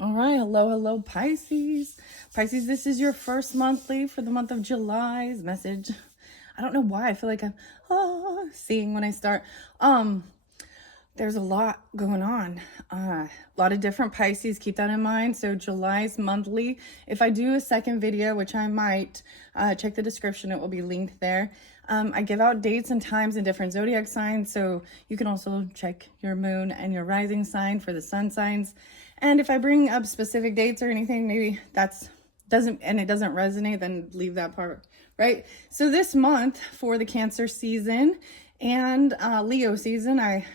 All right, hello, Pisces. Pisces, this is your first monthly for the month of July's message. I don't know why I feel like I'm seeing when I start. There's a lot going on. A lot of different Pisces. Keep that in mind. So July's monthly. If I do a second video, which I might, check the description. It will be linked there. I give out dates and times in different zodiac signs. So you can also check your moon and your rising sign for the sun signs. And if I bring up specific dates or anything, maybe it doesn't resonate, then leave that part, right? So this month for the Cancer season and Leo season, I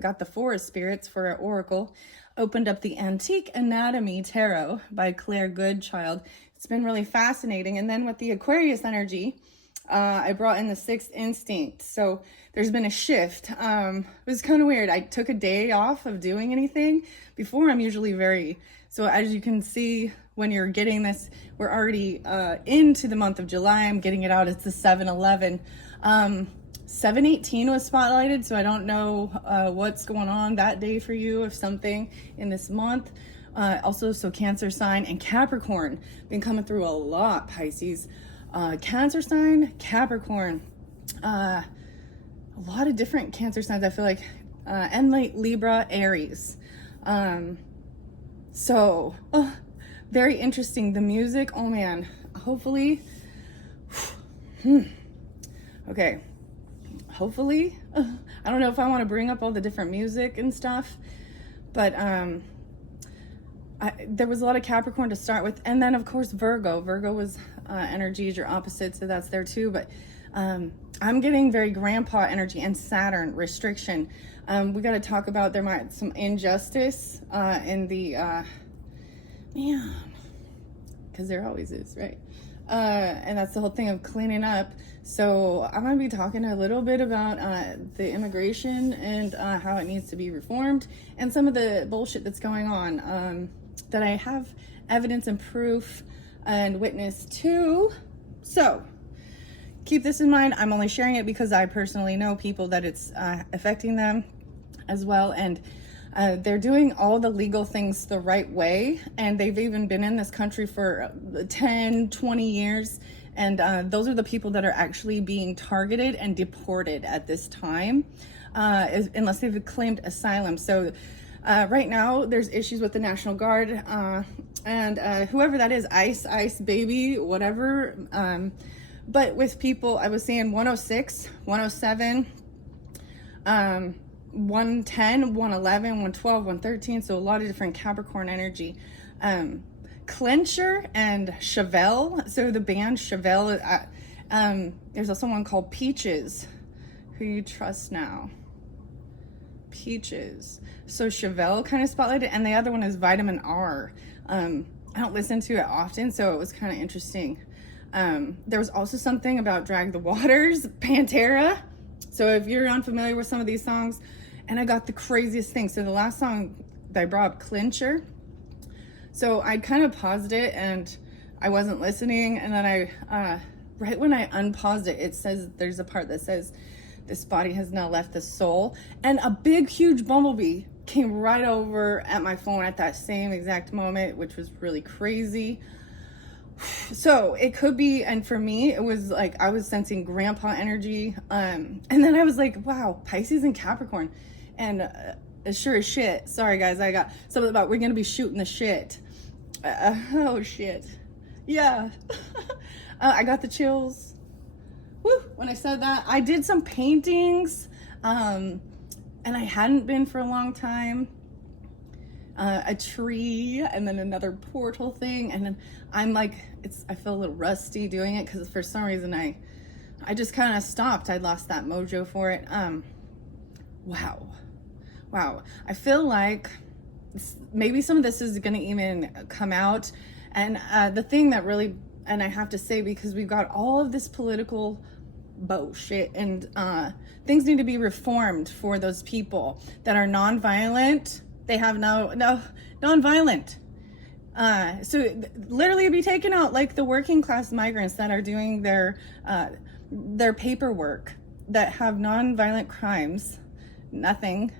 got the Forest Spirits for an oracle, opened up the Antique Anatomy Tarot by Claire Goodchild. It's been really fascinating. And then with the Aquarius energy, I brought in the Sixth Instinct. So there's been a shift. It was kind of weird. I took a day off of doing anything. Before, I'm usually so as you can see, when you're getting this, we're already into the month of July. I'm getting it out. It's the 7/11. 7/18 was spotlighted, so I don't know what's going on that day for you, if something in this month. Also, so Cancer sign and Capricorn, been coming through a lot, Pisces. Cancer sign, Capricorn, a lot of different Cancer signs, I feel like, and like Libra, Aries. So very interesting. The music, oh man, hopefully, okay, hopefully, I don't know if I want to bring up all the different music and stuff, but there was a lot of Capricorn to start with, and then of course Virgo was energies, your opposite, so that's there too. But I'm getting very grandpa energy and Saturn restriction. We got to talk about there might some injustice in the man, because there always is, right? And that's the whole thing of cleaning up. So I'm going to be talking a little bit about the immigration and how it needs to be reformed, and some of the bullshit that's going on that I have evidence and proof and witness to. So keep this in mind. I'm only sharing it because I personally know people that it's affecting them as well. And they're doing all the legal things the right way. And they've even been in this country for 10, 20 years. And those are the people that are actually being targeted and deported at this time, unless they've claimed asylum. So right now there's issues with the National Guard and whoever that is, ICE baby, whatever. But with people, I was saying 106, 107, 110, 111, 112, 113. So a lot of different Capricorn energy. Clencher and Chevelle. So the band Chevelle, there's also one called Peaches. Who You Trust Now. Peaches. So Chevelle kind of spotlighted, and the other one is Vitamin R. I don't listen to it often, so it was kind of interesting. There was also something about Drag the Waters, Pantera. So if you're unfamiliar with some of these songs, and I got the craziest thing. So the last song that I brought up, Clincher. So I kind of paused it and I wasn't listening. And then I, right when I unpaused it, it says, there's a part that says, this body has now left the soul. And a big, huge bumblebee came right over at my phone at that same exact moment, which was really crazy. So it could be, and for me, it was like I was sensing grandpa energy. And then I was like, wow, Pisces and Capricorn. And sure as shit, sorry guys, I got something about we're going to be shooting the shit. Oh shit. Yeah. I got the chills. Woo, when I said that. I did some paintings, and I hadn't been for a long time. A tree, and then another portal thing, and then I'm like, I feel a little rusty doing it because for some reason I just kind of stopped. I lost that mojo for it. Wow. I feel like maybe some of this is gonna even come out, and the thing that really, and I have to say, because we've got all of this political bullshit, and things need to be reformed for those people that are non-violent. They have no non-violent. So literally be taken out, like the working class migrants that are doing their paperwork, that have non-violent crimes, nothing.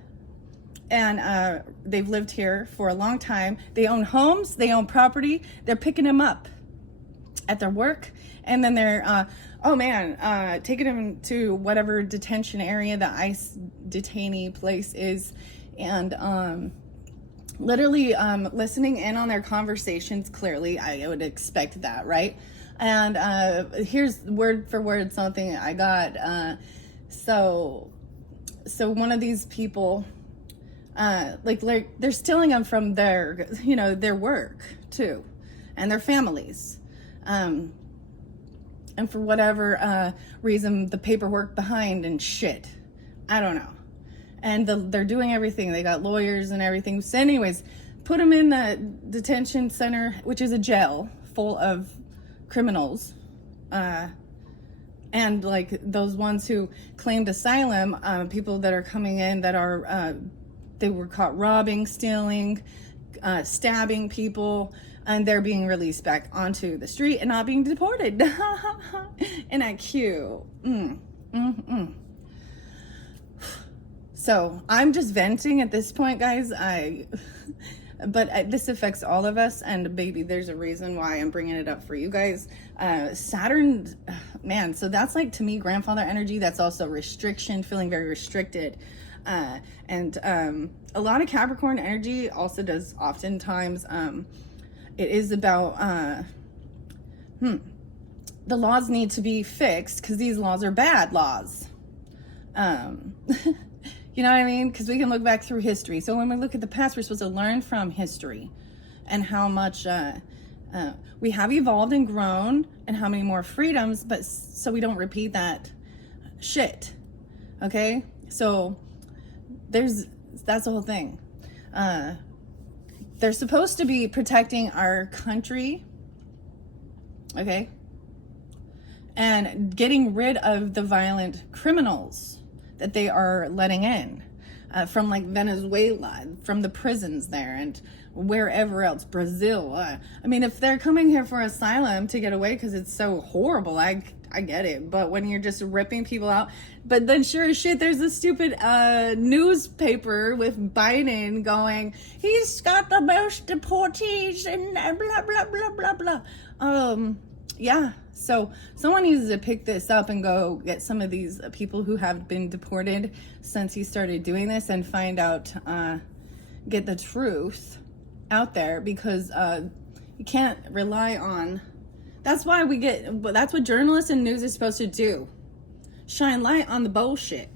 and they've lived here for a long time. They own homes, they own property. They're picking them up at their work, and then they're taking them to whatever detention area the ICE detainee place is, and literally listening in on their conversations. Clearly, I would expect that, right? And here's word for word something I got. So one of these people, like they're stealing them from their work too, and their families. And for whatever reason, the paperwork behind and shit. I don't know. And they're doing everything. They got lawyers and everything. So anyways, put them in the detention center, which is a jail full of criminals. And like those ones who claimed asylum, people that are coming in that are, they were caught robbing, stealing, stabbing people, and they're being released back onto the street and not being deported. Isn't that cute? So I'm just venting at this point, guys. But this affects all of us, and baby, there's a reason why I'm bringing it up for you guys. Saturn, man, so that's like, to me, grandfather energy. That's also restriction, feeling very restricted. And a lot of Capricorn energy also does oftentimes, it is about, the laws need to be fixed because these laws are bad laws. You know what I mean? Because we can look back through history. So when we look at the past, we're supposed to learn from history and how much we have evolved and grown and how many more freedoms, but so we don't repeat that shit. Okay? So that's the whole thing. They're supposed to be protecting our country, okay? And getting rid of the violent criminals that they are letting in from like Venezuela, from the prisons there, and wherever else, Brazil. I mean, if they're coming here for asylum to get away because it's so horrible, I get it. But when you're just ripping people out, but then sure as shit, there's a stupid newspaper with Biden going, he's got the most deportees and blah, blah, blah, blah, blah. Yeah. So someone needs to pick this up and go get some of these people who have been deported since he started doing this and find out, get the truth out there, because you can't rely on, that's what journalists and news is supposed to do. Shine light on the bullshit,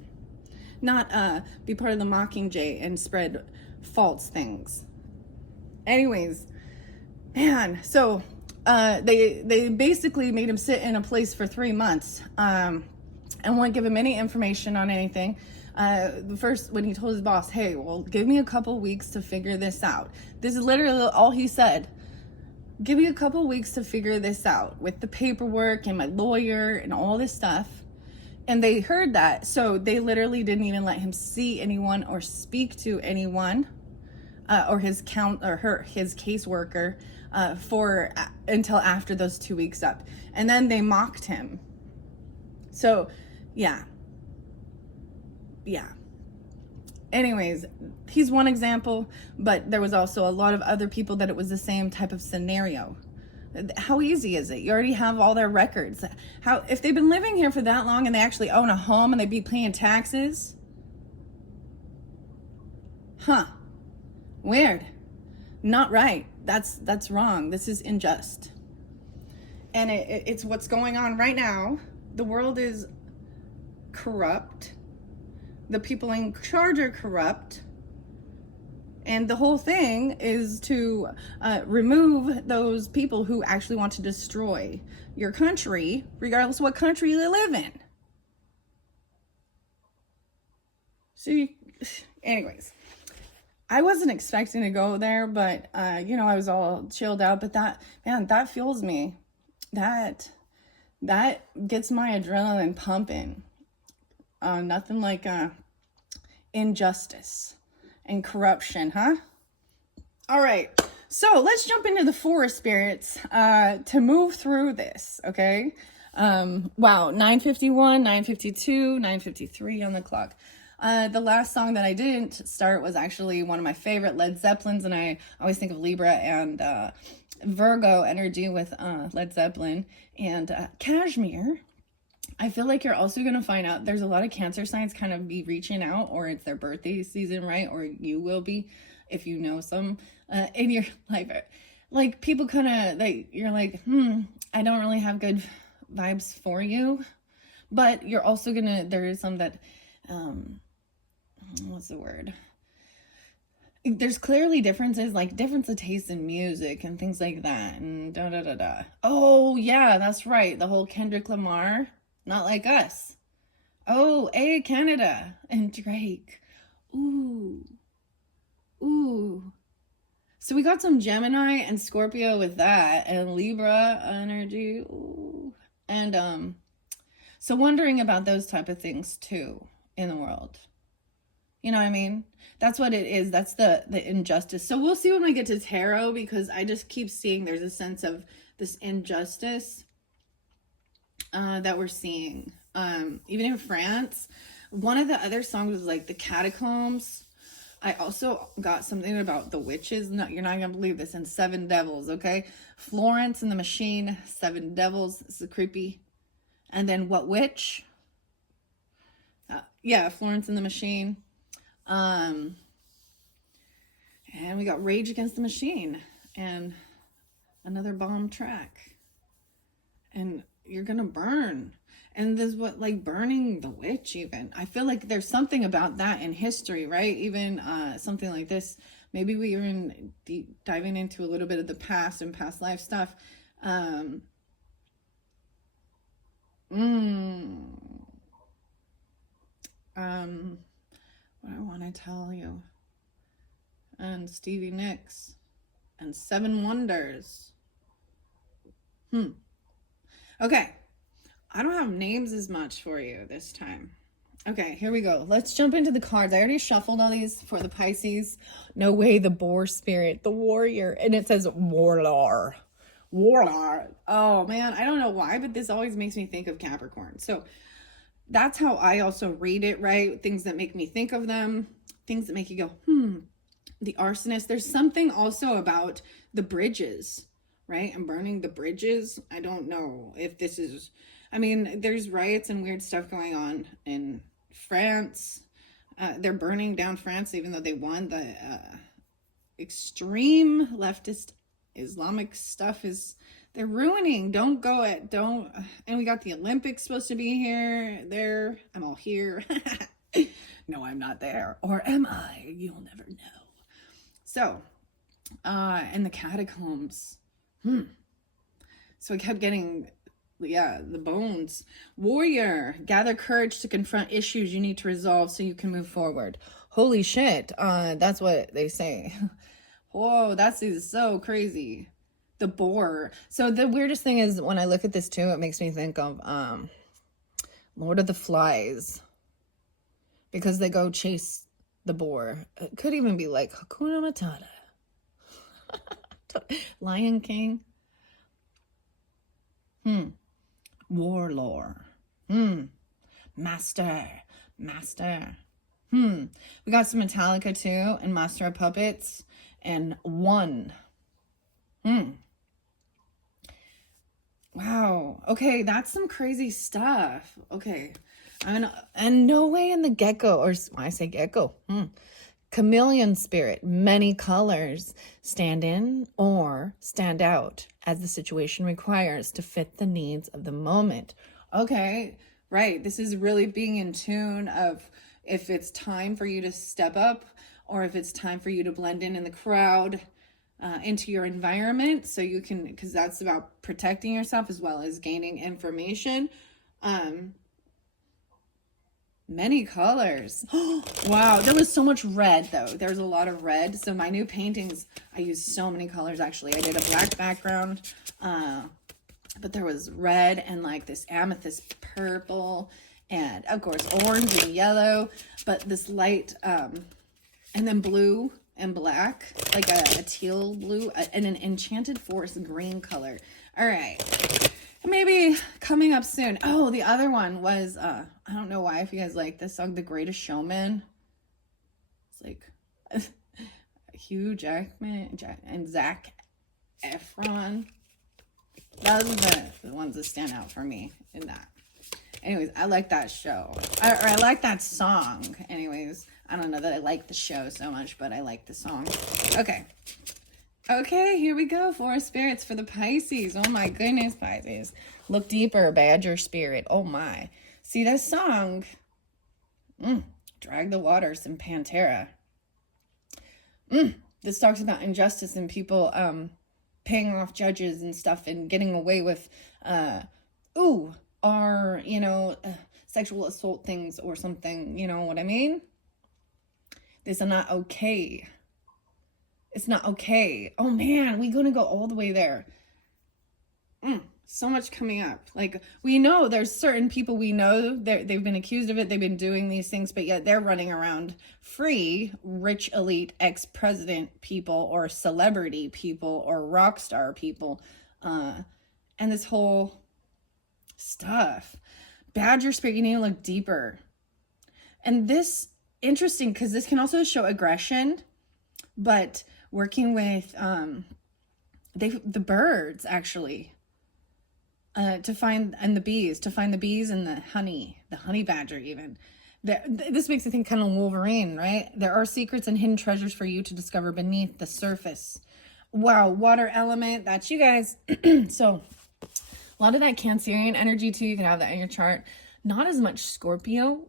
not be part of the Mockingjay and spread false things. Anyways, man, so they basically made him sit in a place for 3 months and wouldn't give him any information on anything. First, when he told his boss, hey, well, give me a couple weeks to figure this out. This is literally all he said. Give me a couple weeks to figure this out with the paperwork and my lawyer and all this stuff. And they heard that, so they literally didn't even let him see anyone or speak to anyone or his caseworker until after those 2 weeks up. And then they mocked him. So, yeah. Anyways, he's one example, but there was also a lot of other people that it was the same type of scenario. How easy is it? You already have all their records. If they've been living here for that long and they actually own a home and they be paying taxes? Huh. Weird. Not right. That's wrong. This is unjust. And it's what's going on right now. The world is corrupt. The people in charge are corrupt. And the whole thing is to remove those people who actually want to destroy your country, regardless of what country they live in. See, anyways, I wasn't expecting to go there, but, I was all chilled out. But that fuels me. That gets my adrenaline pumping. Nothing like injustice and corruption, huh? All right, so let's jump into the forest spirits to move through this, okay? Wow, 9:51, 9:52, 9:53 on the clock. The last song that I didn't start was actually one of my favorite Led Zeppelins, and I always think of Libra and Virgo energy with Led Zeppelin and Cashmere. I feel like you're also going to find out there's a lot of Cancer signs kind of be reaching out, or it's their birthday season, right? Or you will be if you know some in your life. Like people kind of, like, you're like, I don't really have good vibes for you. But you're also going to, there is some that, what's the word? There's clearly differences, like difference of taste in music and things like that. And Oh, yeah, that's right. The whole Kendrick Lamar. Not like us. Oh, Canada and Drake. Ooh. Ooh. So we got some Gemini and Scorpio with that, and Libra energy. Ooh. And so wondering about those type of things too in the world. You know what I mean? That's what it is. That's the injustice. So we'll see when we get to tarot, because I just keep seeing there's a sense of this injustice that we're seeing. Even in France, one of the other songs was like the catacombs. I also got something about the witches. No, you're not gonna believe this. And seven devils. Okay, Florence and the Machine, seven devils. This is creepy. And then what witch? Yeah, Florence and the Machine. And we got Rage Against the Machine and another bomb track. And you're gonna burn. And there's what, like burning the witch even. I feel like there's something about that in history, right? Even something like this. Maybe we are diving into a little bit of the past and past life stuff. What I want to tell you. And Stevie Nicks. And Seven Wonders. Okay. I don't have names as much for you this time. Okay, here we go. Let's jump into the cards. I already shuffled all these for the Pisces. No way, the boar spirit, the warrior. And it says warlord. Warlord. Oh, man, I don't know why, but this always makes me think of Capricorn. So that's how I also read it, right? Things that make me think of them. Things that make you go, The arsonist. There's something also about the bridges, right? And burning the bridges. I don't know if this is... I mean, there's riots and weird stuff going on in France. They're burning down France, even though they won. The extreme leftist Islamic stuff is, they're ruining. Don't. And we got the Olympics supposed to be here, there. I'm all here. No, I'm not there. Or am I? You'll never know. So, and the catacombs. So I kept getting... the bones. Warrior, gather courage to confront issues you need to resolve so you can move forward. Holy shit. That's what they say. Whoa, that is so crazy. The boar. So the weirdest thing is when I look at this too, it makes me think of Lord of the Flies, because they go chase the boar. It could even be like Hakuna Matata. Lion King. Warlord. Master. We got some Metallica too, and Master of Puppets, and One. Wow. Okay, that's some crazy stuff. Okay. And No Way in the Gecko, or I say gecko. Chameleon spirit, many colors, stand in or stand out as the situation requires to fit the needs of the moment. Okay, right. This is really being in tune of if it's time for you to step up or if it's time for you to blend in the crowd, into your environment, so you can, because that's about protecting yourself as well as gaining information. Many colors. Wow, there was so much red though. There's a lot of red. So my new paintings, I used so many colors actually. I did a black background, but there was red and like this amethyst purple, and of course orange and yellow, but this light, and then blue and black, like a teal blue, and an enchanted forest green color. All right. I'm maybe coming up soon. Oh, the other one was, I don't know why, if you guys like this song, The Greatest Showman. It's like Hugh Jackman and Zac Efron. Those are the ones that stand out for me in that. Anyways, I like that show. I like that song. Anyways, I don't know that I like the show so much, but I like the song. Okay. Okay, here we go. 4 spirits for the Pisces. Oh my goodness, Pisces. Look deeper, Badger spirit. Oh my. See this song? Drag the Waters and Pantera. This talks about injustice and people paying off judges and stuff and getting away with sexual assault things or something. You know what I mean? This is not okay. It's not okay. Oh man, we're gonna go all the way there. So much coming up. Like, we know there's certain people we know they've been accused of it. They've been doing these things, but yet they're running around free, rich, elite, ex-president people or celebrity people or rock star people. And this whole stuff. Badger spirit, you need to look deeper. And this, interesting, because this can also show aggression, but working with the birds, actually. To find the bees and the honey badger even. This makes me think kind of Wolverine, right? There are secrets and hidden treasures for you to discover beneath the surface. Wow, water element, that's you guys. So a lot of that Cancerian energy too, you can have that in your chart. Not as much Scorpio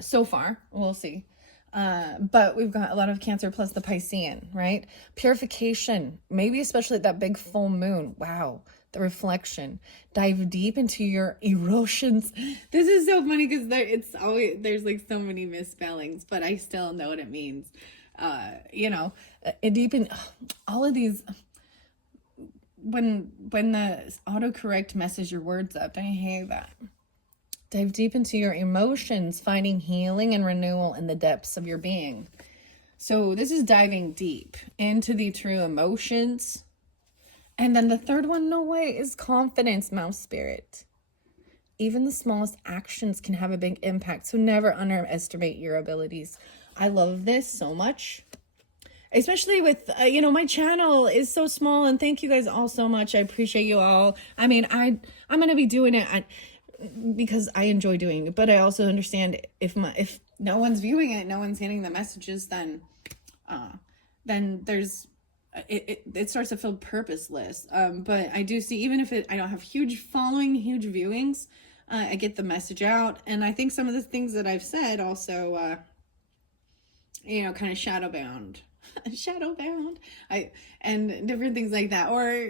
so far, we'll see. But we've got a lot of Cancer plus the Piscean, right? Purification, maybe especially at that big full moon. Wow. The reflection. Dive deep into your emotions. This is so funny because there's like so many misspellings, but I still know what it means. Deep in all of these. When the autocorrect messes your words up, I hate that. Dive deep into your emotions, finding healing and renewal in the depths of your being. So this is diving deep into the true emotions. And then the third one, no way, is confidence, mouse spirit. Even the smallest actions can have a big impact. So never underestimate your abilities. I love this so much. Especially with, my channel is so small. And thank you guys all so much. I appreciate you all. I mean, I'm going to be doing it because I enjoy doing it. But I also understand if no one's viewing it, no one's getting the messages, then there's... It starts to feel purposeless. But I do see, even if I don't have huge following, huge viewings, I get the message out. And I think some of the things that I've said also, kind of shadow bound, and different things like that, or,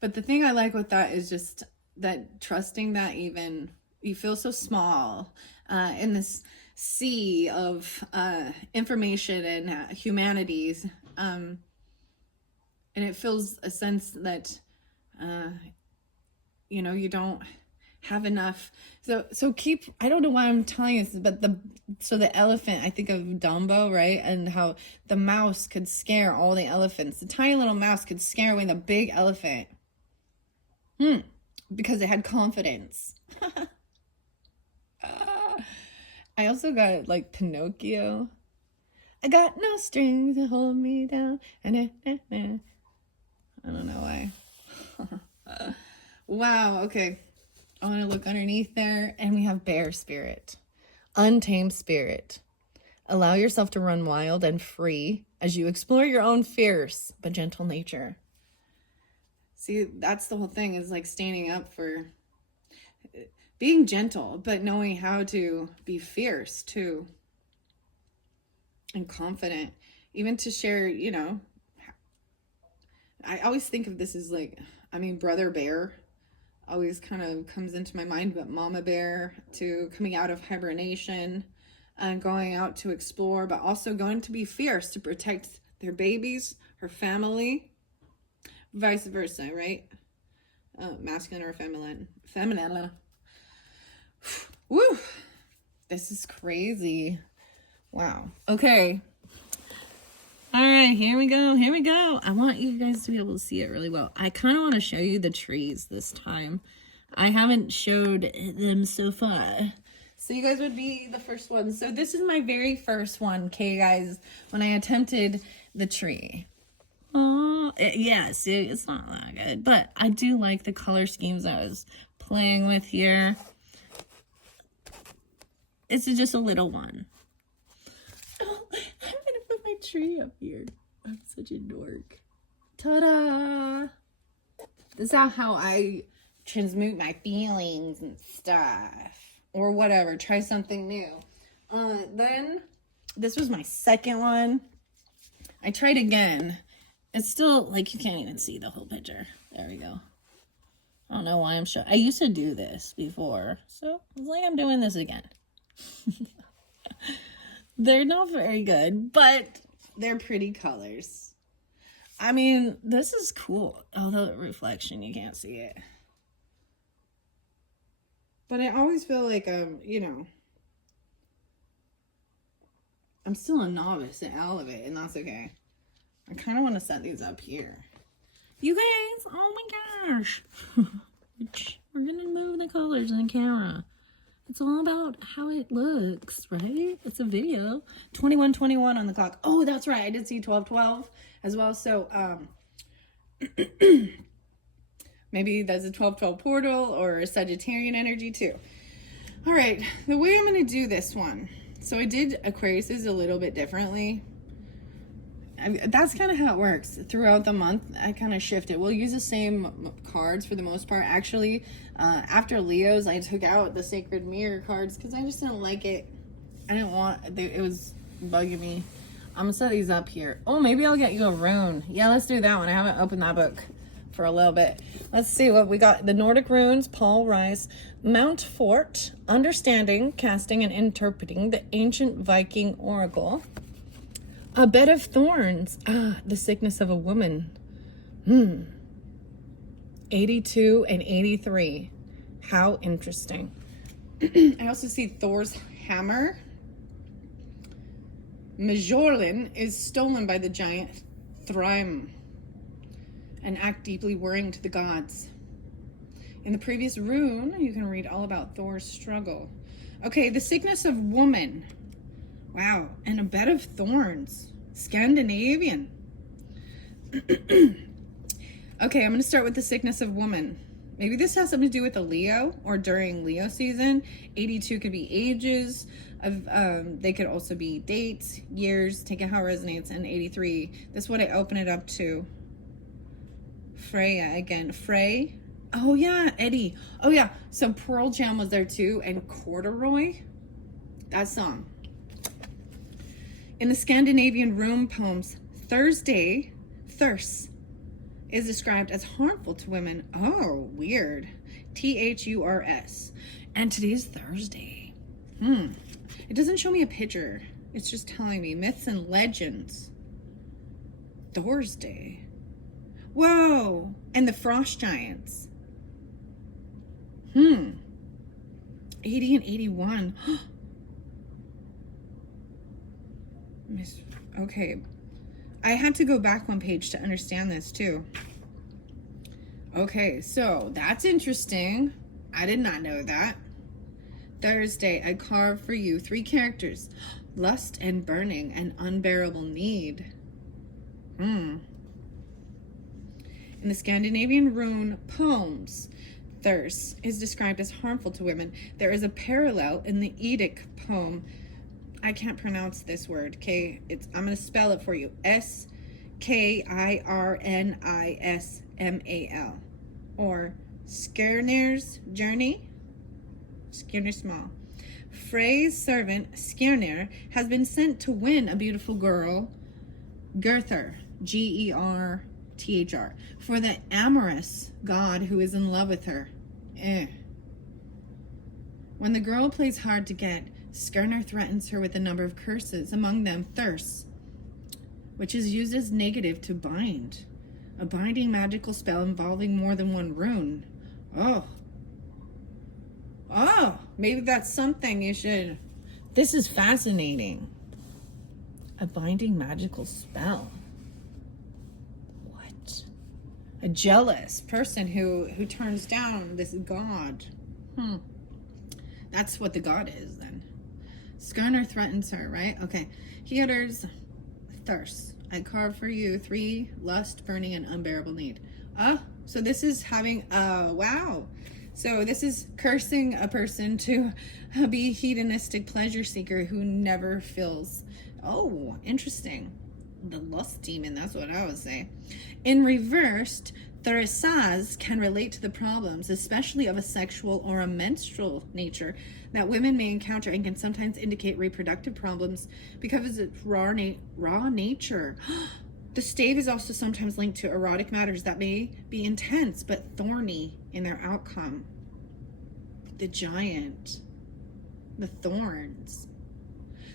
but the thing I like with that is just that trusting that even you feel so small, in this sea of information and humanities, and it feels a sense that you don't have enough. So keep, I don't know why I'm telling you this, but the elephant, I think of Dumbo, right? And how the mouse could scare all the elephants. The tiny little mouse could scare away the big elephant because it had confidence. I also got like Pinocchio. I got no strings to hold me down. I don't know why. Wow, okay. I want to look underneath there. And we have bear spirit. Untamed spirit. Allow yourself to run wild and free as you explore your own fierce but gentle nature. See, that's the whole thing, is like standing up for... being gentle, but knowing how to be fierce too. And confident. Even to share, I always think of this as like, brother bear always kind of comes into my mind, but mama bear too, coming out of hibernation and going out to explore, but also going to be fierce to protect their babies, her family, vice versa, right? Masculine or feminine. Woo! This is crazy. Wow. Okay. All right. Okay, here we go. Here we go. I want you guys to be able to see it really well. I kind of want to show you the trees this time. I haven't showed them so far. So you guys would be the first one. So this is my very first one, okay, guys, when I attempted the tree. Oh, yes, it's not that good, but I do like the color schemes I was playing with here. It's just a little one. Oh, I'm gonna put my tree up here. I'm such a dork. Ta-da! This is how I transmute my feelings and stuff. Or whatever. Try something new. Then, this was my second one. I tried again. It's still, like, you can't even see the whole picture. There we go. I don't know why I'm showing. I used to do this before. So, it's like I'm doing this again. They're not very good, but they're pretty colors. I mean, this is cool. Oh, the reflection, you can't see it. But I always feel like, you know, I'm still a novice at all of it, and that's okay. I kind of want to set these up here. You guys, oh my gosh. We're going to move the colors in the camera. It's all about how it looks, right? It's a video. 21:21 on the clock. Oh, that's right. I did see 12:12 as well. So, maybe that's a 12:12 portal or a Sagittarian energy too. All right, the way I'm going to do this one. So I did Aquarius's a little bit differently. That's kind of how it works. Throughout the month, I kind of shift it. We'll use the same cards for the most part. Actually, after Leo's, I took out the Sacred Mirror cards because I just didn't like it. I didn't want, it was bugging me. I'm going to set these up here. Oh, maybe I'll get you a rune. Yeah, let's do that one. I haven't opened that book for a little bit. Let's see what we got. The Nordic runes, Paul Rice, Mount Fort, understanding, casting, and interpreting the ancient Viking oracle. A bed of thorns. Ah, the sickness of a woman. 82 and 83. How interesting. I also see Thor's hammer. Majorlin is stolen by the giant Thrym. An act deeply worrying to the gods. In the previous rune, you can read all about Thor's struggle. Okay, the sickness of woman. Wow, and a bed of thorns. Scandinavian. Okay, I'm going to start with the sickness of woman. Maybe this has something to do with a Leo or during Leo season. 82 could be ages. They could also be dates, years, take it how it resonates. And 83, this is what I open it up to. Freya again. Frey. Oh yeah, Eddie. Oh yeah, so Pearl Jam was there too. And Corduroy. That song. In the Scandinavian rune poems, Thursday, thirst, is described as harmful to women. Oh, weird. Thurs. And today's Thursday. It doesn't show me a picture. It's just telling me myths and legends. Thursday. Whoa. And the frost giants. 80 and 81. Okay. I had to go back one page to understand this too. Okay, so that's interesting. I did not know that. Thursday, I carve for you 3 characters. Lust and burning and unbearable need. In the Scandinavian rune poems, thirst is described as harmful to women. There is a parallel in the Edic poem. I can't pronounce this word, okay? I'm going to spell it for you. Skirnismal. Or Skirnir's journey. Skirnir small. Frey's servant, Skirnir, has been sent to win a beautiful girl, Gerther, Gerthr, for the amorous god who is in love with her. When the girl plays hard to get, Skirnir threatens her with a number of curses, among them thirst, which is used as negative to bind. A binding magical spell involving more than one rune. Oh, maybe that's something you should... This is fascinating. A binding magical spell. a jealous person who turns down this god. That's what the god is then. Scorner threatens her, right? Okay. He utters thirst. I carve for you 3 lust, burning, and unbearable need. So this is having wow. So this is cursing a person to be a hedonistic pleasure seeker who never feels. Oh, interesting. The lust demon, that's what I would say. In reversed, Theresas can relate to the problems, especially of a sexual or a menstrual nature, that women may encounter and can sometimes indicate reproductive problems because of its raw nature. The stave is also sometimes linked to erotic matters that may be intense but thorny in their outcome. The giant, the thorns.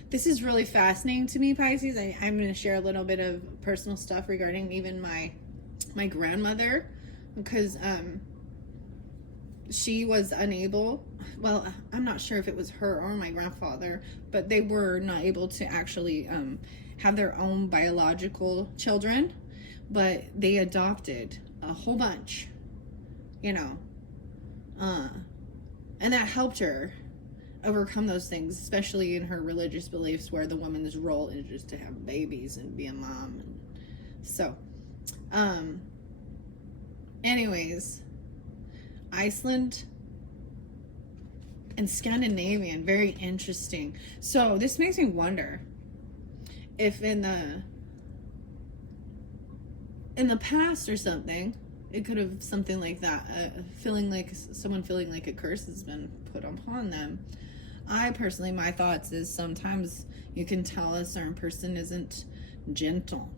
This is really fascinating to me, Pisces. I'm going to share a little bit of personal stuff regarding even my grandmother, because she was unable, well, I'm not sure if it was her or my grandfather, but they were not able to actually have their own biological children, but they adopted a whole bunch, you know, and that helped her overcome those things, especially in her religious beliefs where the woman's role is just to have babies and be a mom. And so anyways, Iceland and Scandinavian, very interesting. So this makes me wonder if in the past or something, it could have something like that, feeling like a curse has been put upon them. I personally, my thoughts is sometimes you can tell a certain person isn't gentle,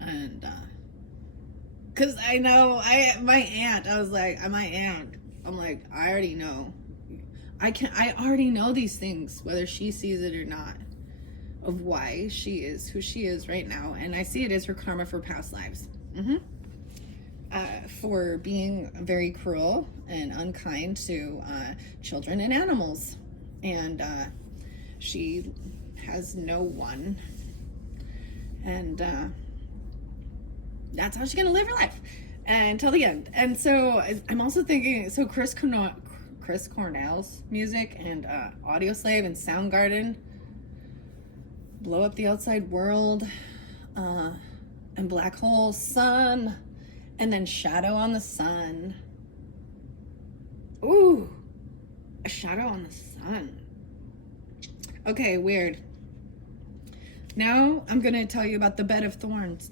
and because I know my aunt, I'm like, I already know, I already know these things, whether she sees it or not, of why she is who she is right now, and I see it as her karma for past lives. For being very cruel and unkind to children and animals, and she has no one, and that's how she's gonna live her life until the end. And so I'm also thinking, so Chris Cornell's music and Audio Slave and Soundgarden, Blow Up the Outside World, and Black Hole Sun, and then Shadow on the Sun. Ooh, a shadow on the sun. Okay, weird. Now I'm going to tell you about the Bed of Thorns.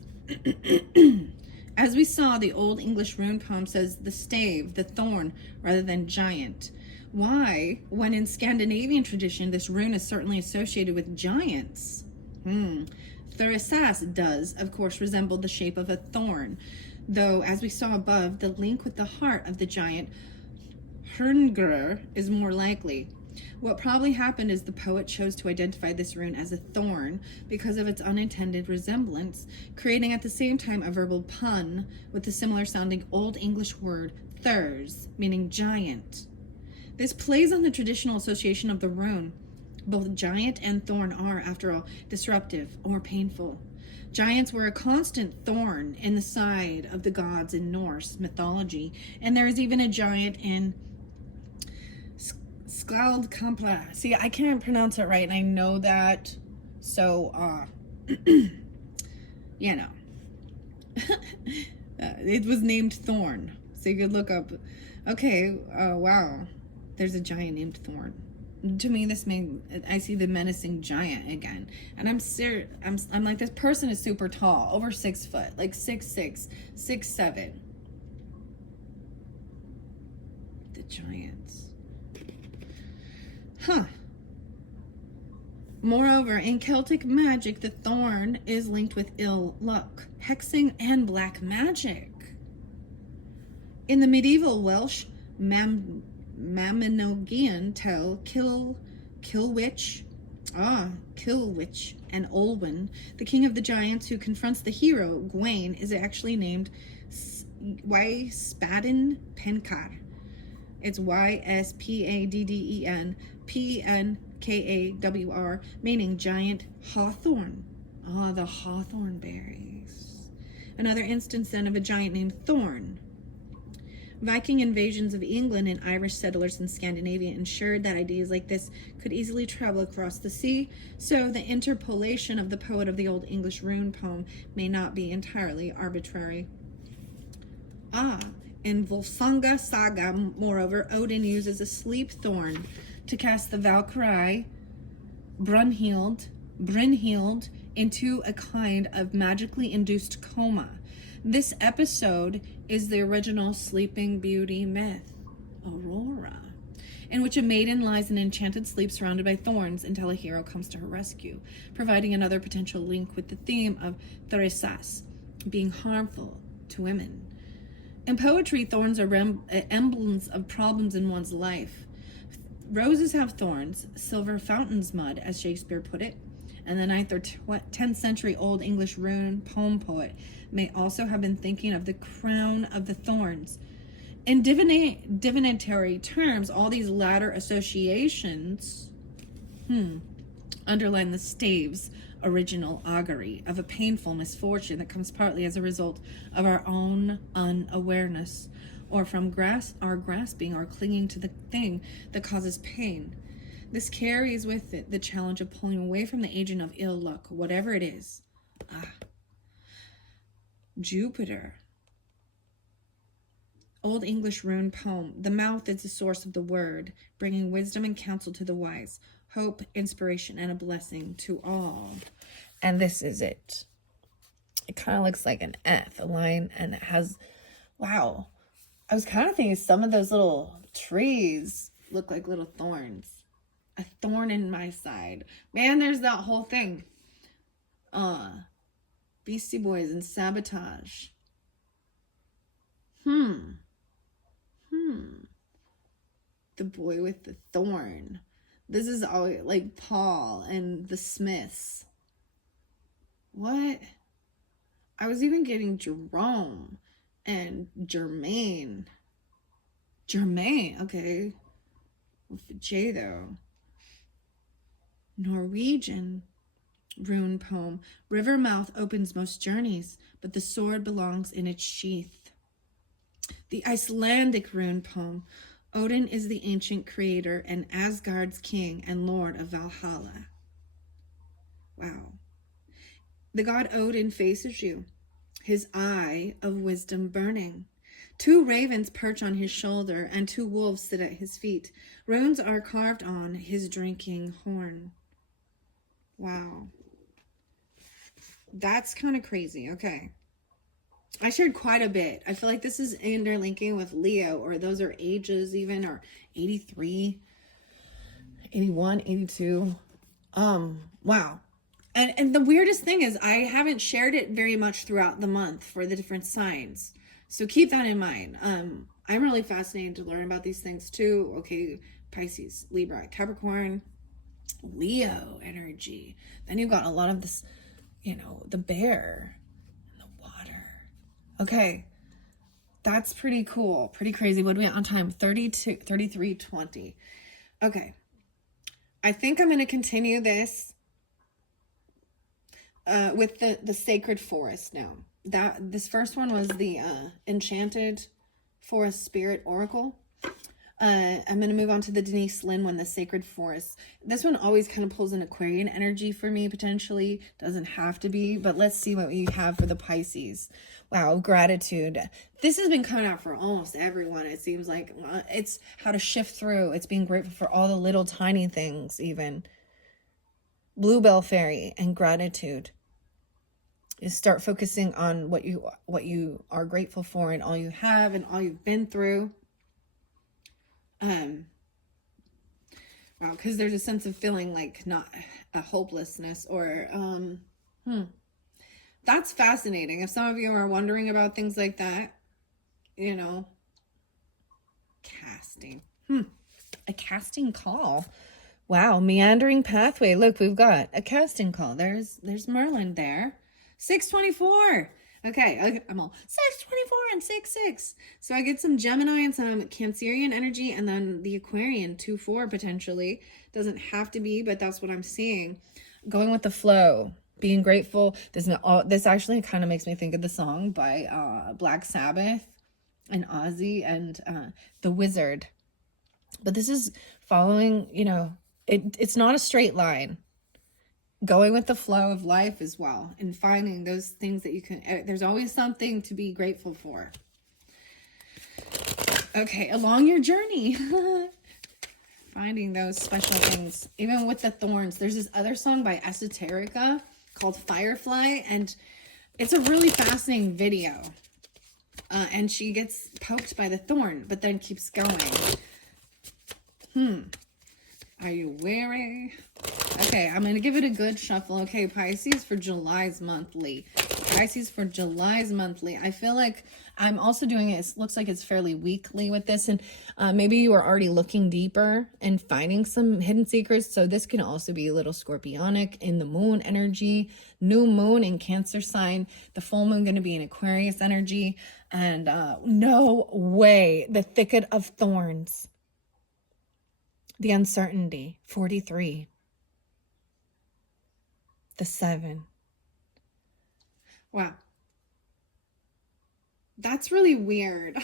As we saw, the Old English rune poem says the stave, the thorn, rather than giant. Why, when in Scandinavian tradition, this rune is certainly associated with giants? Theresas does, of course, resemble the shape of a thorn, though, as we saw above, the link with the heart of the giant Hrungnir is more likely. What probably happened is the poet chose to identify this rune as a thorn because of its unintended resemblance, creating at the same time a verbal pun with the similar sounding Old English word thurs, meaning giant. This plays on the traditional association of the rune. Both giant and thorn are, after all, disruptive or painful. Giants were a constant thorn in the side of the gods in Norse mythology, and there is even a giant in Skaldkampla. See, I can't pronounce it right, and I know that, so, you know. It was named Thorn, so you could look up. Okay, wow, there's a giant named Thorn. To me, I see the menacing giant again, and I'm serious. I'm like, this person is super tall, over 6 foot, like 6'6", 6'7". The giants. Huh. Moreover, in Celtic magic, the thorn is linked with ill luck, hexing, and black magic. In the medieval Welsh Mabinogion tale, Kilwich and Olwen, the king of the giants who confronts the hero, Gawain, is actually named Yspadden Penkar. It's Yspadden Pnkawr, meaning giant hawthorn. The hawthorn berries. Another instance then of a giant named Thorn. Viking invasions of England and Irish settlers in Scandinavia ensured that ideas like this could easily travel across the sea, so the interpolation of the poet of the Old English rune poem may not be entirely arbitrary. In Volsunga Saga, moreover, Odin uses a sleep thorn to cast the Valkyrie Brynhild into a kind of magically induced coma. This episode is the original Sleeping Beauty myth, Aurora, in which a maiden lies in enchanted sleep surrounded by thorns until a hero comes to her rescue, providing another potential link with the theme of Theresas being harmful to women. In poetry, thorns are emblems of problems in one's life. Roses have thorns, silver fountains mud, as Shakespeare put it, and the 9th or 10th century Old English rune poem poet may also have been thinking of the crown of the thorns. In divinatory terms, all these latter associations underline the stave's original augury of a painful misfortune that comes partly as a result of our own unawareness, or from our grasping or clinging to the thing that causes pain. This carries with it the challenge of pulling away from the agent of ill luck, whatever it is. Jupiter. Old English rune poem. The mouth is the source of the word, bringing wisdom and counsel to the wise, hope, inspiration, and a blessing to all. And this is it. It kind of looks like an F, a line, and it has, wow. I was kind of thinking some of those little trees look like little thorns. A thorn in my side. Man, there's that whole thing. Beastie Boys and Sabotage. The boy with the thorn. This is always like Paul and the Smiths. What? I was even getting Jerome and Jermaine. Jermaine, okay. With the J though. Norwegian rune poem. River mouth opens most journeys, but the sword belongs in its sheath. The Icelandic rune poem. Odin is the ancient creator and Asgard's king and lord of Valhalla. Wow. The god Odin faces you, his eye of wisdom burning. 2 ravens perch on his shoulder and 2 wolves sit at his feet. Runes are carved on his drinking horn. Wow. That's kind of crazy. Okay. I shared quite a bit. I feel like this is interlinking with Leo, or those are ages even, or 83, 81, 82. Wow. And the weirdest thing is I haven't shared it very much throughout the month for the different signs. So keep that in mind. I'm really fascinated to learn about these things too. Okay, Pisces, Libra, Capricorn, Leo energy. Then you've got a lot of this, the bear and the water. Okay, that's pretty cool. Pretty crazy. What are we at on time? 33:20. Okay. I think I'm going to continue this with the sacred forest now. This first one was the enchanted forest spirit oracle. I'm going to move on to the Denise Lynn one, the sacred forest. This one always kind of pulls in Aquarian energy for me, potentially. Doesn't have to be, but let's see what we have for the Pisces. Wow, gratitude. This has been coming out for almost everyone. It seems like it's how to shift through. It's being grateful for all the little tiny things, even. Bluebell fairy and gratitude. Is start focusing on what you are grateful for and all you have and all you've been through. Wow, because there's a sense of feeling like not a hopelessness or that's fascinating. If some of you are wondering about things like that, casting. A casting call. Wow, meandering pathway. Look, we've got a casting call. There's Merlin there. 624. Okay, I'm all 624 and 66. So I get some Gemini and some Cancerian energy, and then the Aquarian 2-4 potentially. Doesn't have to be, but that's what I'm seeing. Going with the flow. being grateful. This actually kind of makes me think of the song by Black Sabbath and Ozzy and The Wizard. But this is following, it's not a straight line. Going with the flow of life as well, and finding those things that you can, there's always something to be grateful for. Okay, along your journey, finding those special things, even with the thorns. There's this other song by Esoterica called Firefly, and it's a really fascinating video. And she gets poked by the thorn, but then keeps going. Are you weary? Okay, I'm going to give it a good shuffle. Okay, Pisces for July's monthly. Pisces for July's monthly. I feel like I'm also doing it. It looks like it's fairly weekly with this. And maybe you are already looking deeper and finding some hidden secrets. So this can also be a little scorpionic in the moon energy. New moon in Cancer sign. The full moon going to be in Aquarius energy. And no way. The thicket of thorns. The uncertainty, 43. The 7. Wow. That's really weird.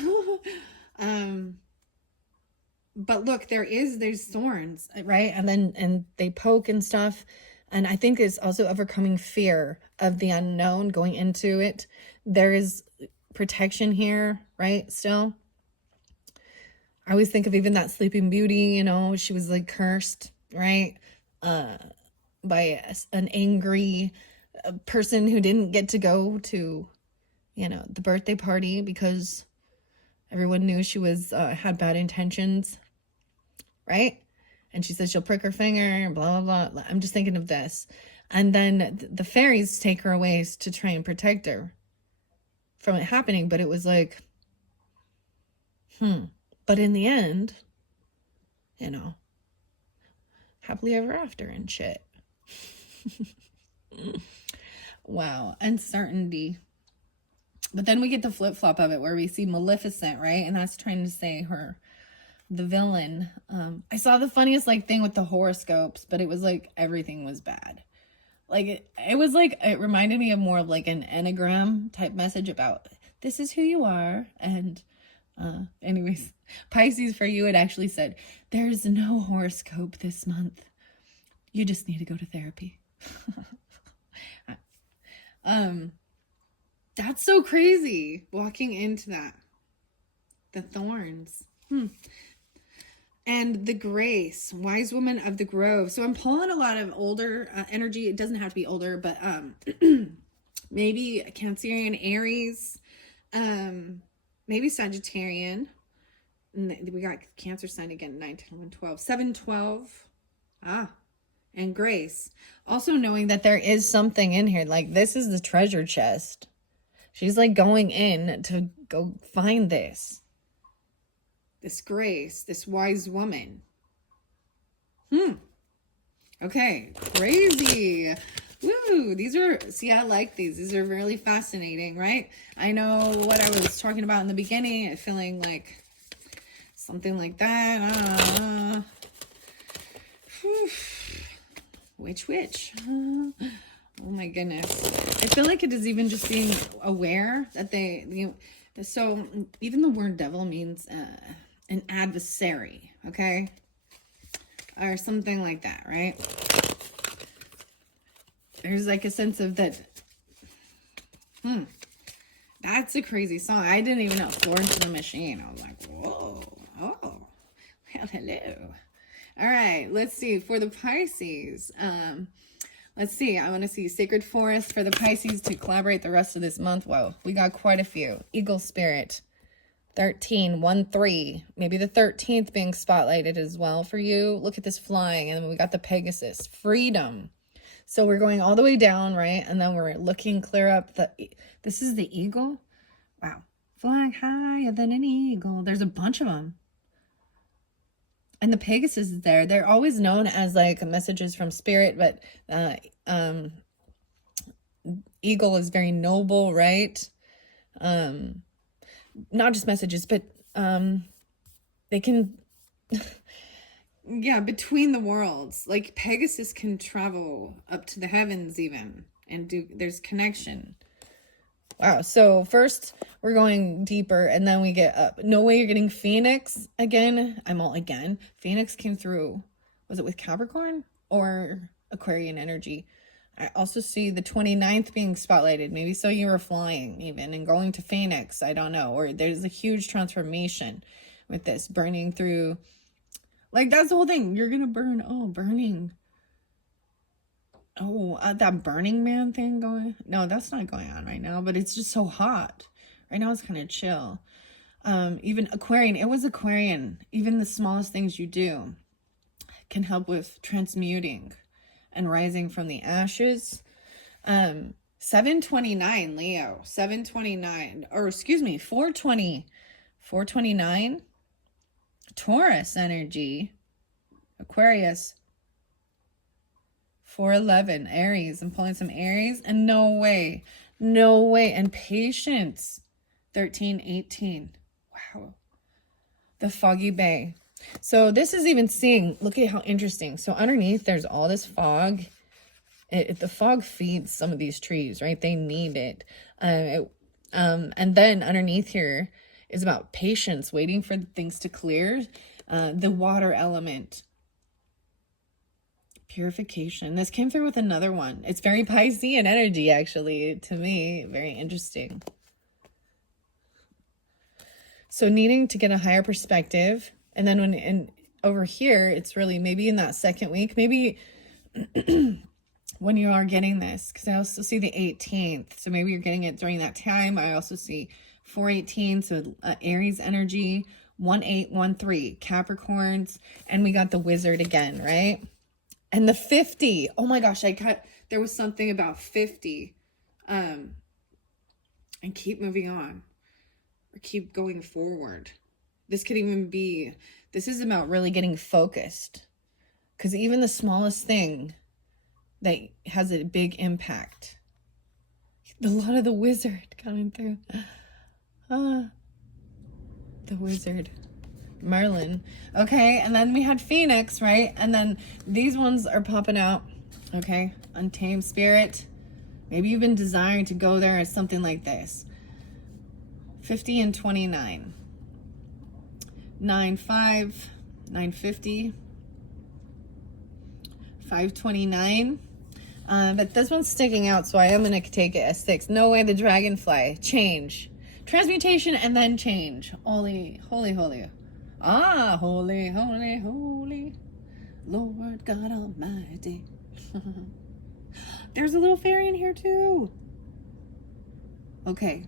But look, there's thorns, right? And they poke and stuff. And I think it's also overcoming fear of the unknown, going into it. There is protection here, right? Still. I always think of even that Sleeping Beauty, she was like cursed, right? By an angry person who didn't get to go to, the birthday party because everyone knew she was, had bad intentions, right? And she said she'll prick her finger and blah, blah, blah. I'm just thinking of this. And then the fairies take her away to try and protect her from it happening. But it was like, But in the end, happily ever after and shit. Wow. Uncertainty. But then we get the flip-flop of it where we see Maleficent, right? And that's trying to say the villain. I saw the funniest thing with the horoscopes, but it was like everything was bad. Like it was like, it reminded me of more of like an Enneagram type message about this is who you are. And anyways, Pisces for you, it actually said, there's no horoscope this month. You just need to go to therapy. That's so crazy walking into that. The thorns. And the grace, wise woman of the grove. So I'm pulling a lot of older energy. It doesn't have to be older, but maybe Cancerian, Aries, maybe Sagittarian. And we got Cancer sign again, 9, 10, 11, 12, 7, 12. And grace. Also knowing that there is something in here. Like this is the treasure chest. She's like going in to go find this. This grace, this wise woman. Okay, crazy. Woo, I like these. These are really fascinating, right? I know what I was talking about in the beginning, feeling like something like that. Which? Oh my goodness. I feel like it is even just being aware that so even the word devil means an adversary, okay? Or something like that, right? There's like a sense of that. That's a crazy song. I didn't even know Florence and the Machine. I was like, whoa. Oh, well, hello. All right, let's see. For the Pisces, let's see. I want to see Sacred Forest for the Pisces to collaborate the rest of this month. Whoa, we got quite a few. Eagle Spirit, 13, 1, 3. Maybe the 13th being spotlighted as well for you. Look at this flying. And then we got the Pegasus, freedom. So we're going all the way down, right? And then we're looking clear up. This is the eagle. Wow. Flying higher than an eagle. There's a bunch of them. And the Pegasus is there. They're always known as like messages from spirit, but eagle is very noble, right? Not just messages, but they can yeah, between the worlds. Like Pegasus can travel up to the heavens even and there's connection. Wow. So first we're going deeper and then we get up. No way you're getting Phoenix again. Phoenix came through. Was it with Capricorn or Aquarian energy? I also see the 29th being spotlighted. Maybe so you were flying even and going to Phoenix. I don't know. Or there's a huge transformation with this burning through. Like, that's the whole thing. You're going to burn. Oh, burning. Oh, that Burning Man thing going. No, that's not going on right now. But it's just so hot. Right now it's kind of chill. Even Aquarian. It was Aquarian. Even the smallest things you do can help with transmuting and rising from the ashes. 729 Leo, 729, or excuse me, 429 Taurus energy, Aquarius, 411 Aries. I'm pulling some Aries, and no way, and Patience, 1318. Wow, the Foggy Bay. So this is even seeing, look at how interesting. So underneath there's all this fog. The fog feeds some of these trees, right? They need it. And then underneath here is about patience, waiting for things to clear. The water element. Purification. This came through with another one. It's very Piscean energy, actually, to me. Very interesting. So needing to get a higher perspective. And then over here, it's really maybe in that second week, maybe when you are getting this, because I also see the 18th. So maybe you're getting it during that time. I also see 418, so Aries energy, 1813, Capricorns, and we got the Wizard again, right? And the 50. Oh my gosh, there was something about 50. And keep moving on. Or keep going forward. This could even be, this is about really getting focused. Because even the smallest thing that has a big impact. A lot of the Wizard coming through. The Wizard. Merlin. Okay, and then we had Phoenix, right? And then these ones are popping out. Okay, Untamed Spirit. Maybe you've been desiring to go there as something like this. 50 and 29. 95, 950, 529. But this one's sticking out, so I am going to take it as 6. No way, the Dragonfly. Change. Transmutation and then change. Holy, holy, holy. Ah, holy, holy, holy. Lord God Almighty. There's a little fairy in here too. Okay.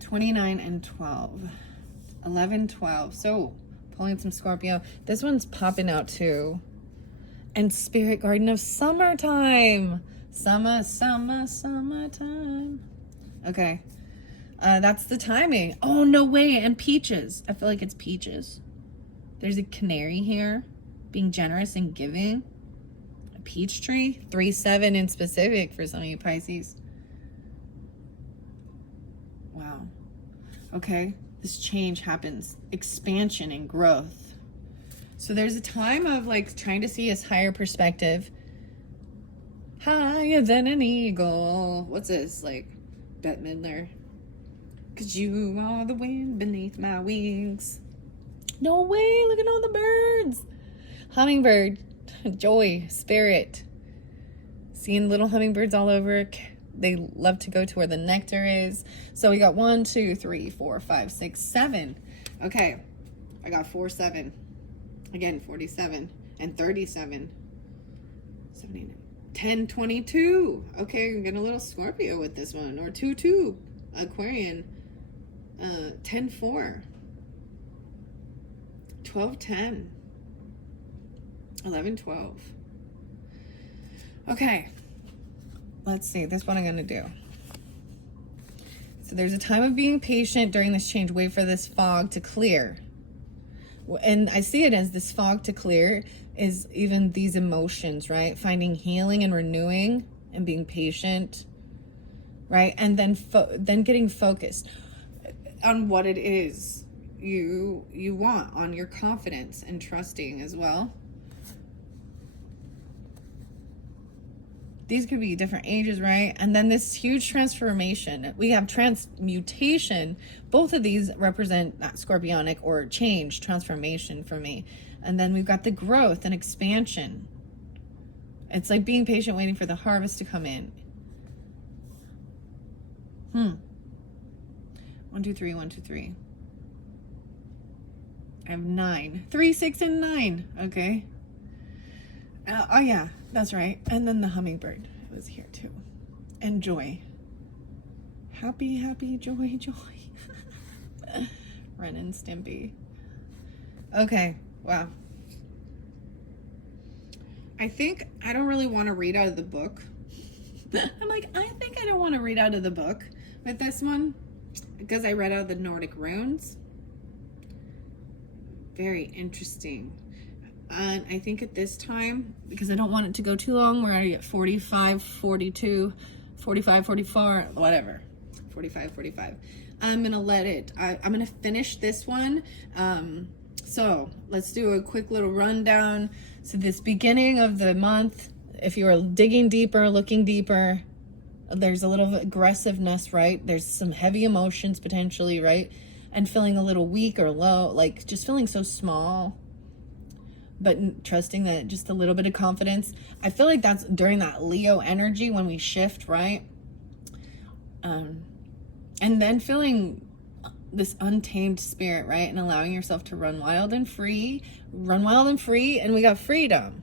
29 and 12. 11, 12. So, pulling some Scorpio. This one's popping out too. And Spirit Garden of Summertime. Summertime. Okay. That's the timing. Oh, no way. And Peaches. I feel like it's Peaches. There's a canary here. Being generous and giving. A peach tree. 3-7 in specific for some of you Pisces. Wow. Okay. This change happens. Expansion and growth. So there's a time of like trying to see a higher perspective. Higher than an eagle. What's this? Like Bette Midler. 'Cause you are the wind beneath my wings. No way. Look at all the birds. Hummingbird. Joy. Spirit. Seeing little hummingbirds all over. They love to go to where the nectar is. So we got 1, 2, 3, 4, 5, 6, 7. Okay. I got 4, 7. Again, 47 and 37. 79. 10, 22. Okay, I'm getting a little Scorpio with this one. Or 2, 2. Aquarian. 10, 4. 12, 10. 11, 12. Okay. Let's see. This is what I'm going to do. So there's a time of being patient during this change. Wait for this fog to clear. And I see it as this fog to clear is even these emotions, right? Finding healing and renewing and being patient, right? And then getting focused on what it is you want, on your confidence and trusting as well. These could be different ages, right? And then this huge transformation. We have transmutation. Both of these represent that scorpionic or change, transformation for me. And then we've got the growth and expansion. It's like being patient, waiting for the harvest to come in. 1, 2, 3, 1, 2, 3. I have 9. 3, 6, and 9. Okay. Oh yeah, that's right. And then the hummingbird was here too. And joy. Happy, happy, joy, joy. Ren and Stimpy. Okay, wow. I think I don't really want to read out of the book. I'm like, I think I don't want to read out of the book with this one because I read out the Nordic runes. Very interesting. And I think at this time, because I don't want it to go too long, we're already at 45, 42, 45, 44, whatever. 45, 45. I'm going to let it, I'm going to finish this one. So let's do a quick little rundown. So this beginning of the month, if you are digging deeper, looking deeper, there's a little aggressiveness, right? There's some heavy emotions potentially, right? And feeling a little weak or low, like just feeling so small. But trusting that just a little bit of confidence. I feel like that's during that Leo energy when we shift, right? And then feeling this untamed spirit, right? And allowing yourself to run wild and free. And we got freedom.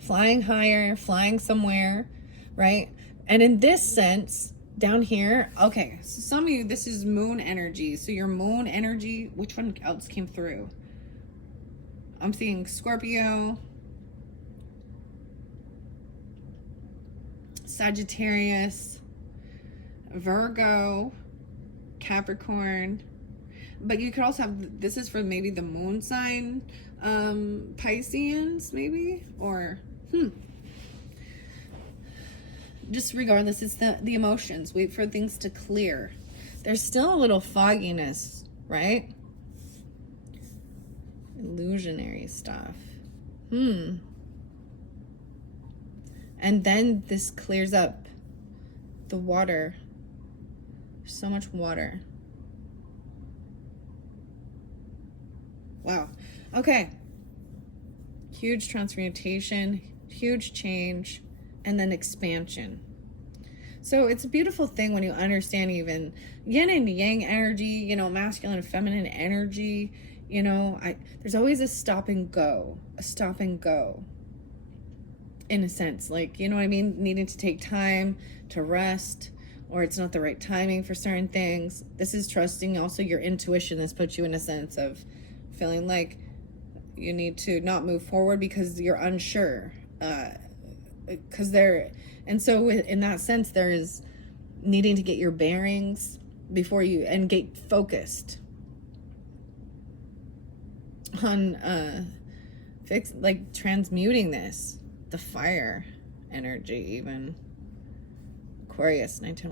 Flying higher, flying somewhere, right? And in this sense, down here, okay, so some of you, this is moon energy. So your moon energy, which one else came through? I'm seeing Scorpio, Sagittarius, Virgo, Capricorn. But you could also have, this is for maybe the moon sign, Pisceans maybe, or, Just regardless, it's the emotions. Wait for things to clear. There's still a little fogginess, right? Illusionary stuff. And then this clears up. The water. So much water. Wow. Okay. Huge transmutation, huge change, and then expansion. So it's a beautiful thing when you understand even yin and yang energy, you know, masculine and feminine energy. You know, there's always a stop and go in a sense, like, you know what I mean? Needing to take time to rest, or it's not the right timing for certain things. This is trusting also your intuition. This puts you in a sense of feeling like you need to not move forward because you're unsure. And so in that sense, there is needing to get your bearings before you, and get focused on like transmuting this, the fire energy, even Aquarius, 9, 10,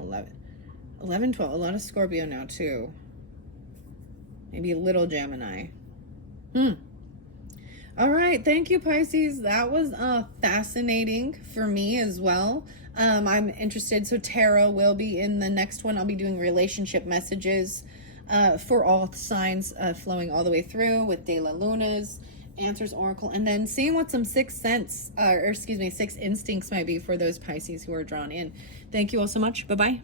11, 12, a lot of Scorpio now too, maybe a little Gemini. All right, thank you, Pisces. That was fascinating for me as well. I'm interested, so tarot will be in the next one. I'll be doing relationship messages for all signs, flowing all the way through with De La Luna's Answers Oracle, and then seeing what some sixth instincts might be for those Pisces who are drawn in. Thank you all so much. Bye-bye.